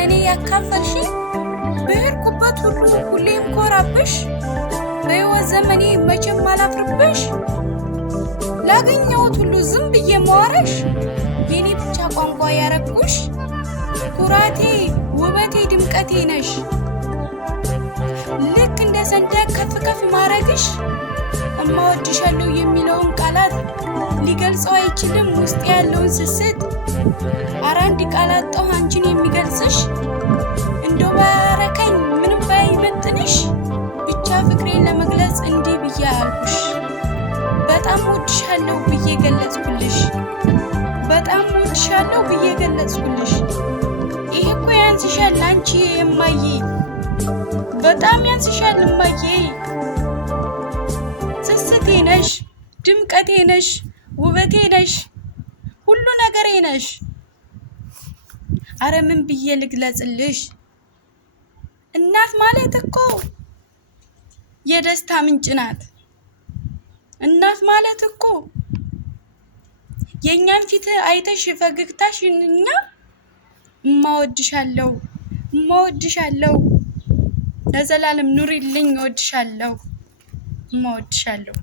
ለኔ ያካፈልሽ በሄድኩበት ሁሌም ኮራብሽ በሕይወት ዘመኔ መቼም አላፍርብሽ ላገኘሁት ሁሉ ዝም ብዬ ማወራሽ የኔ ብቻ ቋንቋ ያረኩሽ ኩራቴ ውበቴ ድምቀቴ ነሽ ልክ እንደ ሰንደቅ ከፍ ከፍ ማረግሽ እማወድሻለሁ የሚለውን ቃላት ሊገልጸው አይችልም ውስጥ ያለውን ስስት አራንዲ ቃላት ጠው አንቺን የሚገልጽሽ እንደው ባረከኝ ምንም ባይመጥንሽ ብቻ ፍቅሬን ለመግለጽ እንዲህ ብዬ አልኩሽ በጣም ወድሻለሁ ብዬ ገለጽኩልሽ በጣም ወድሻለሁ ብዬ ገለጽኩልሽ ይሄ እኮ ያንስሻል አንቺ የማዬ በጣም ያንስሻል እማዬ ስስቴ ነሽ ድምቀቴ ነሽ ውበቴ ነሽ ሁሉ ነገሬ ነሽ አረ ምን ብዬ ልግለጽልሽ እናት ማለት እኮ የደስታ ምንጭ ናት እናት ማለት እኮ የኛን ፊት አይተሽ ፈገግታሽንና እማወድሻለሁ ለዘላለም ኑሪልኝ እወድሻለሁ እማወድሻለሁ